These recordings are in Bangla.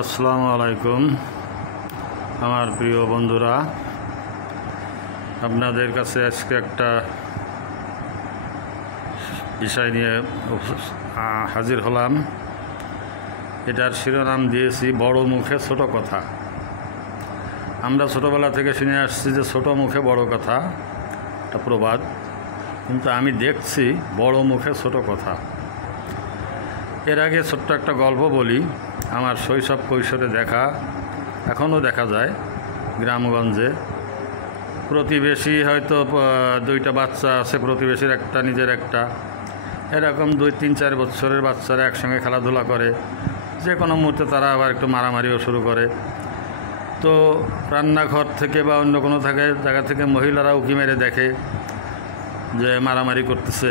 আসসালামু আলাইকুম আমার প্রিয় বন্ধুরা, আপনাদের কাছে আজকে একটা বিষয় নিয়ে হাজির হলাম। এটার শিরোনাম দিয়েছি বড় মুখে ছোট কথা। আমরা ছোটোবেলা থেকে শুনে আসছি যে ছোট মুখে বড় কথা, একটা প্রবাদ। কিন্তু আমি দেখছি বড় মুখে ছোট কথা। এর আগে ছোট্ট একটা গল্প বলি। আমার শৈশব কৈশোরে দেখা, এখনও দেখা যায় গ্রামগঞ্জে। প্রতিবেশী হয়তো দুইটা বাচ্চা আছে, প্রতিবেশীর একটা নিজের একটা, এরকম 2-3-4 বছরের বাচ্চারা একসঙ্গে খেলাধুলা করে। যে কোনো মুহূর্তে তারা আবার একটু মারামারিও শুরু করে। তো রান্নাঘর থেকে বা অন্য কোনো জায়গা থেকে মহিলারা উঁকি মেরে দেখে যে মারামারি করতেছে।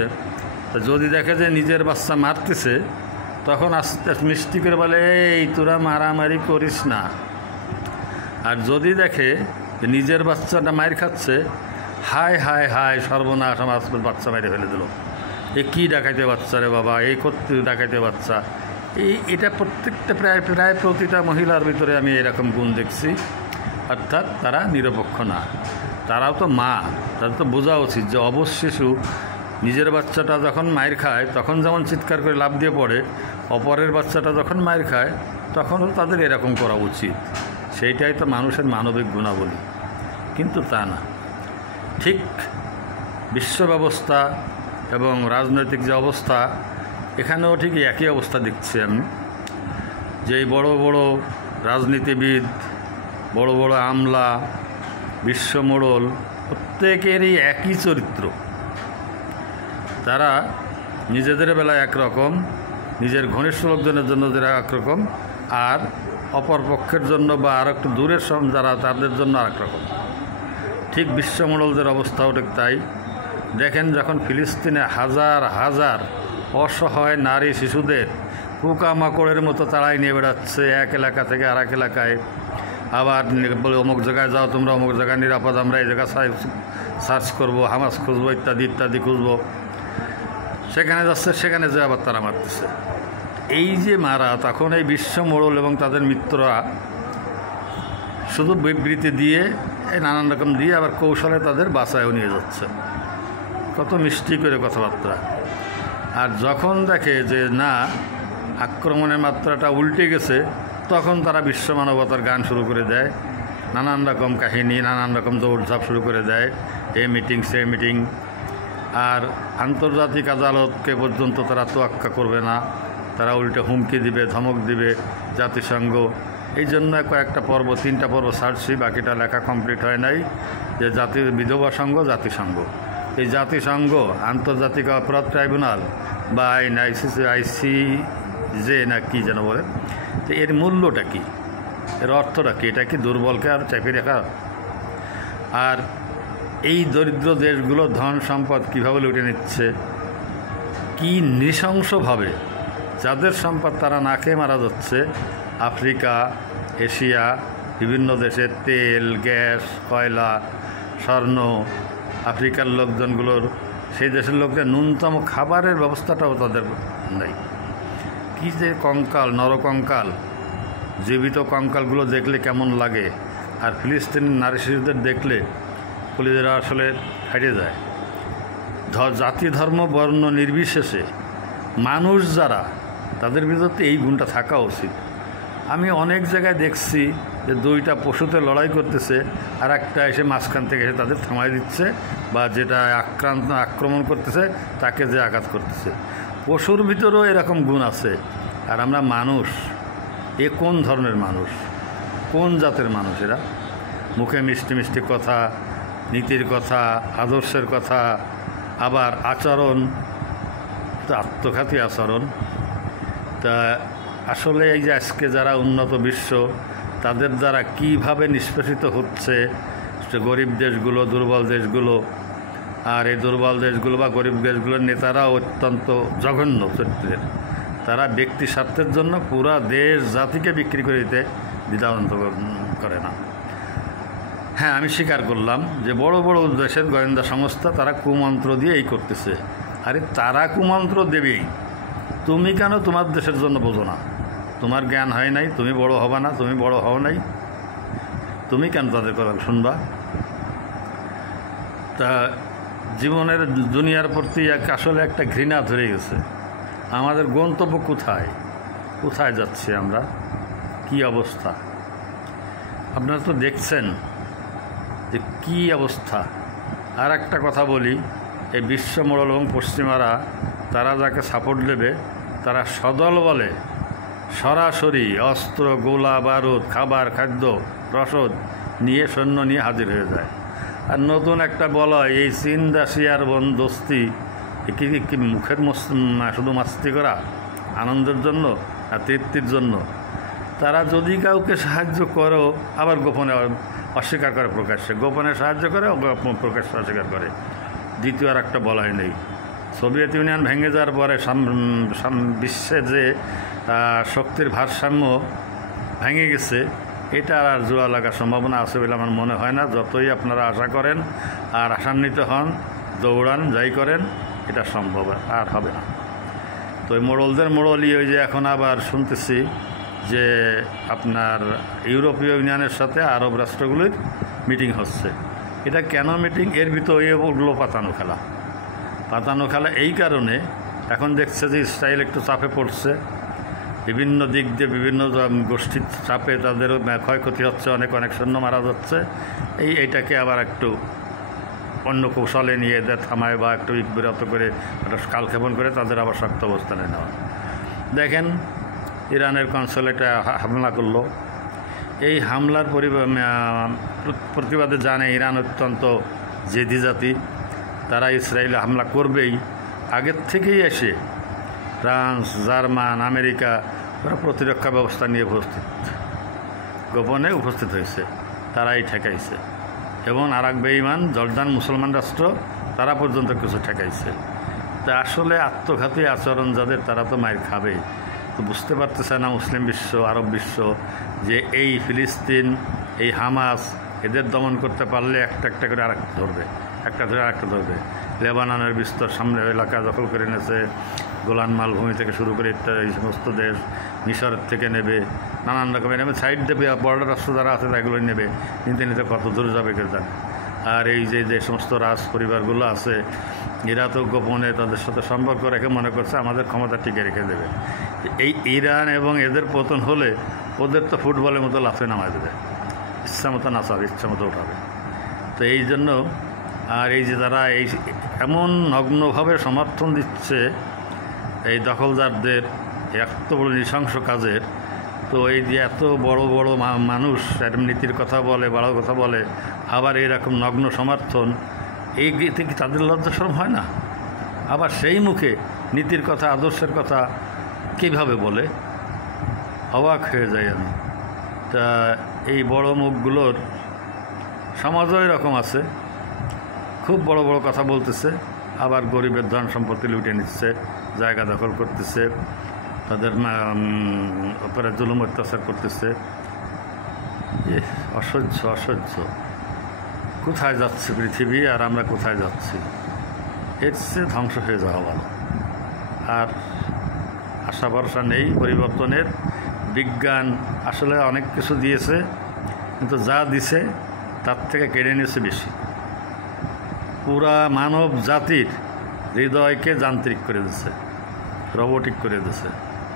তো যদি দেখে যে নিজের বাচ্চা মারতেছে, তখন আস্তে মিষ্টি করে বলে, এই তোরা মারামারি করিস না। আর যদি দেখে যে নিজের বাচ্চাটা মার খাচ্ছে, হায় হায় হায় সর্বনাশ, আমার বাচ্চা মেরে ফেলে দিল, এ কী ডাকাইতে বাচ্চা রে বাবা, এই করতে ডাকাইতে বাচ্চা। এটা প্রত্যেকটা প্রায় প্রতিটা মহিলার ভিতরে আমি এরকম গুণ দেখছি। অর্থাৎ তারা নিরপেক্ষ না, তারাও তো মা, তাদের তো বোঝা উচিত যে অবশ শিশু নিজের বাচ্চাটা যখন মায়ের খায় তখন যেমন চিৎকার করে লাফ দিয়ে পড়ে, অপরের বাচ্চাটা যখন মায়ের খায় তখনও তাদের এরকম করা উচিত। সেইটাই তো মানুষের মানবিক গুণাবলী। কিন্তু তা না। ঠিক বিশ্ব ব্যবস্থা এবং রাজনৈতিক যে অবস্থা, এখানেও ঠিক একই অবস্থা দেখছি আমি। যে বড় বড় রাজনীতিবিদ, বড় বড় আমলা, বিশ্বমোড়ল, প্রত্যেকেরই একই চরিত্র। তারা নিজেদের বেলায় একরকম, নিজের ঘনিষ্ঠ লোকজনের জন্য যারা একরকম, আর অপর পক্ষের জন্য বা আর একটু দূরের যারা তাদের জন্য আরেক রকম। ঠিক বিশ্বমণ্ডলদের অবস্থাও ঠিক তাই। দেখেন, যখন ফিলিস্তিনে হাজার হাজার অসহায় নারী শিশুদের পোকামাকড়ের মতো তাড়াই নিয়ে বেড়াচ্ছে এক এলাকা থেকে আর এক এলাকায়, আবার বলে অমুক জায়গায় যাও তোমরা, অমুক জায়গায় নিরাপদ, আমরা এই জায়গায় সার্চ করবো, হামাস খুঁজবো, ইত্যাদি ইত্যাদি খুঁজবো, সেখানে যাচ্ছে, সেখানে যে আবার তারা মারতেছে। এই যে মারা, তখন এই বিশ্ব মোড়ল এবং তাদের মিত্ররা শুধু বিবৃতি দিয়ে, এই নানান রকম দিয়ে আবার কৌশলে তাদের বাঁচায়ও নিয়ে যাচ্ছে। কত মিষ্টি করে কথাবার্তা। আর যখন দেখে যে না, আক্রমণের মাত্রাটা উল্টে গেছে, তখন তারা বিশ্ব মানবতার গান শুরু করে দেয়, নানান রকম কাহিনী, নানান রকম দৌড়ঝাঁপ শুরু করে দেয়, এ মিটিং সে মিটিং। আর আন্তর্জাতিক আদালতকে পর্যন্ত তারা তোয়াক্কা করবে না, তারা উল্টে হুমকি দিবে, ধমক দিবে জাতিসংঘ। এই জন্য কয়েকটা পর্ব, 3টা পর্ব ছাড়ছি, বাকিটা লেখা কমপ্লিট হয় নাই। যে জাতির বিধবা সংঘ, জাতিসংঘ, এই জাতিসংঘ, আন্তর্জাতিক অপরাধ ট্রাইব্যুনাল বা ICJ না কি যেন বলে, তো এর মূল্যটা কী, এর অর্থটা কী? এটা কি দুর্বলকে আর চেপে রাখা? আর এই দরিদ্র দেশগুলো ধন সম্পদ কীভাবে লুটে নিচ্ছে, কি নৃশংসভাবে যাদের সম্পদ তারা না খেয়ে মারা যাচ্ছে। আফ্রিকা, এশিয়া, বিভিন্ন দেশের তেল, গ্যাস, কয়লা, স্বর্ণ, আফ্রিকার লোকজনগুলোর, সেই দেশের লোকদের ন্যূনতম খাবারের ব্যবস্থাটাও তাদের নেই। কী যে কঙ্কাল, নরকঙ্কাল, জীবিত কঙ্কালগুলো দেখলে কেমন লাগে। আর ফিলিস্তিনের নারী শিশুদের দেখলে কলিজারা আসলে হারিয়ে যায়। জাতি, ধর্ম, বর্ণ নির্বিশেষে মানুষ যারা, তাদের ভিতরে এই গুণটা থাকা উচিত। আমি অনেক জায়গায় দেখছি যে 2টা পশুতে লড়াই করতেছে, আর একটা এসে মাঝখান থেকে এসে তাদের থামাই দিচ্ছে, বা যেটা আক্রমণ করতেছে তাকে যে আঘাত করতেছে। পশুর ভিতরেও এরকম গুণ আছে। আর আমরা মানুষ, এ কোন ধরনের মানুষ, কোন জাতের মানুষ এরা? মুখে মিষ্টি মিষ্টি কথা, নীতির কথা, আদর্শের কথা, আবার আচরণ আত্মঘাতী আচরণ। তা আসলে এই যে আজকে যারা উন্নত বিশ্ব, তাদের দ্বারা কীভাবে নিষ্পেষিত হচ্ছে গরিব দেশগুলো, দুর্বল দেশগুলো। আর এই দুর্বল দেশগুলো বা গরিব দেশগুলোর নেতারা অত্যন্ত জঘন্য চরিত্রের। তারা ব্যক্তি স্বার্থের জন্য পুরা দেশ জাতিকে বিক্রি করে দিতে দ্বিধান্ত করে না। হ্যাঁ, আমি স্বীকার করলাম যে বড় বড় দেশের গোয়েন্দা সংস্থা তারা কুমন্ত্র দিয়ে এই করতেছে। আরে তারা কুমন্ত্র দেবেই, তুমি কেন তোমার দেশের জন্য বোঝো না? তোমার জ্ঞান হয় নাই, তুমি বড় হবা না, তুমি বড় হও নাই, তুমি কেন তাদের কথা শুনবা? তা জীবনের দুনিয়ার প্রতি আসলে একটা ঘৃণা ধরে গেছে। আমাদের গন্তব্য কোথায়, কোথায় যাচ্ছি আমরা, কি অবস্থা? আপনারা তো দেখছেন যে কি অবস্থা। আর একটা কথা বলি, এই বিশ্ব মোড়ল এবং পশ্চিমারা তারা যাকে সাপোর্ট দেবে তারা সদল বলে সরাসরি অস্ত্র, গোলা বারুদ, খাবার, খাদ্য, রসদ নিয়ে, সৈন্য নিয়ে হাজির হয়ে যায়। আর নতুন একটা বলয়, এই চীন রাশিয়ার দোস্তি কি মুখের শুধু মাস্তি করা, আনন্দের জন্য আর তৃপ্তির জন্য। তারা যদি কাউকে সাহায্য করো আবার গোপনে অস্বীকার করে, প্রকাশ্যে গোপনে সাহায্য করে, প্রকাশ্যে অস্বীকার করে। দ্বিতীয় আর একটা বলয় নেই। সোভিয়েত ইউনিয়ন ভেঙে যাওয়ার পরে বিশ্বে যে শক্তির ভারসাম্য ভেঙে গেছে, এটা আর জোড়া লাগার সম্ভাবনা আছে বলে আমার মনে হয় না। যতই আপনারা আশা করেন আর আশান্বিত হন, দৌড়ান, যাই করেন, এটা সম্ভব আর হবে না। তো ওই মোড়লদের মোড়লই ওই যে এখন আবার শুনতেছি যে আপনার ইউরোপীয় ইউনিয়নের সাথে আরব রাষ্ট্রগুলির মিটিং হচ্ছে। এটা কেন মিটিং? এর ভিতরে উঠলো পাতানো খেলা। এই কারণে এখন দেখছে যে ইসরায়েল একটু চাপে পড়ছে, বিভিন্ন দিক দিয়ে বিভিন্ন গোষ্ঠীর চাপে তাদেরও ক্ষয়ক্ষতি হচ্ছে, অনেক সৈন্য মারা যাচ্ছে। এইটাকে আবার একটু অন্য কৌশলে নিয়ে এদের থামায় বা একটু বিরত করে একটা কালক্ষেপণ করে তাদের আবার শক্ত অবস্থানে নেওয়া। দেখেন ইরানের কনসুলেটে হামলা করলো। এই হামলার প্রতিবাদে জানে ইরান অত্যন্ত জেদি জাতি, তারা ইসরায়েলে হামলা করবেই। আগের থেকেই এসে ফ্রান্স, জার্মান, আমেরিকা ওরা প্রতিরক্ষা ব্যবস্থা নিয়ে গোপনে উপস্থিত হয়েছে, তারাই ঠেকাইছে। এবং আর এক বেঈমান জর্দান মুসলমান রাষ্ট্র, তারা পর্যন্ত কিছু ঠেকাইছে। তা আসলে আত্মঘাতী আচরণ যাদের, তারা তো মায়ের খাবেই। তো বুঝতে পারতেছে না মুসলিম বিশ্ব, আরব বিশ্ব, যে এই ফিলিস্তিন, এই হামাস, এদের দমন করতে পারলে একটা একটা করে আরেকটা ধরবে, একটা ধরে আরেকটা ধরবে। লেবাননের বিস্তর সামনে এলাকা দখল করে নিয়েছে, গোলান মালভূমি থেকে শুরু করে ইত্যাদি এই সমস্ত দেশ, মিশরের থেকে নেবে, নানান রকমের নেবে, সাইড দেবে, বর্ডার রাষ্ট্র যারা আছে তাগুলো নেবে, নিতে কত দূর যাবে কেউ জানে। আর এই যে সমস্ত রাজ পরিবারগুলো আছে, এরা তো গোপনে তাদের সাথে সম্পর্ক রেখে মনে করছে আমাদের ক্ষমতা টিকে রেখে দেবে। এই ইরান এবং এদের পতন হলে ওদের তো ফুটবলের মতো লাফে নামায় দেবে, ইচ্ছা মতো নাচাবে, ইচ্ছা মতো উঠাবে। তো এই জন্য আর এই যে তারা এই এমন নগ্নভাবে সমর্থন দিচ্ছে এই দখলদারদের এত বড় নৃশংস কাজের, তো এই যে এত বড় বড় মানুষ নীতির কথা বলে, বড় কথা বলে, আবার এরকম নগ্ন সমর্থন, এই গীতে কি তাদের লজ্জা শরম হয় না? আবার সেই মুখে নীতির কথা, আদর্শের কথা কীভাবে বলে, অবাক হয়ে যাই আমি। তা এই বড় মুখগুলোর সমাজও এরকম আছে, খুব বড় বড় কথা বলতেছে, আবার গরিবের ধন সম্পত্তি লুটে নিচ্ছে, জায়গা দখল করতেছে, তাদের উপরে জুলুম অত্যাচার করতেছে। অসহ্য। কোথায় যাচ্ছে পৃথিবী, আর আমরা কোথায় যাচ্ছি? এর চেয়ে ধ্বংস হয়ে যাওয়া ভালো। আর আশা ভরসা নেই পরিবর্তনের। বিজ্ঞান আসলে অনেক কিছু দিয়েছে, কিন্তু যা দিছে তার থেকে কেড়ে নিয়েছে বেশি। পুরা মানব জাতির হৃদয়কে যান্ত্রিক করে দিচ্ছে, রোবটিক করে দিচ্ছে।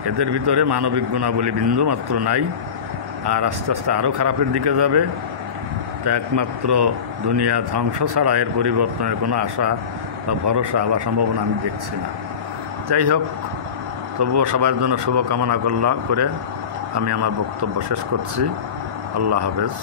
এদের ভিতরে মানবিক গুণাবলী বিন্দু মাত্র নাই। আর আস্তে আস্তে আরও খারাপের দিকে যাবে। তা একমাত্র দুনিয়া ধ্বংস ছাড়া এর পরিবর্তনের কোনো আশা বা ভরসা বা সম্ভাবনা আমি দেখছি না। যাই হোক, তবুও সবার জন্য শুভকামনা করে আমি আমার বক্তব্য শেষ করছি। আল্লাহ হাফেজ।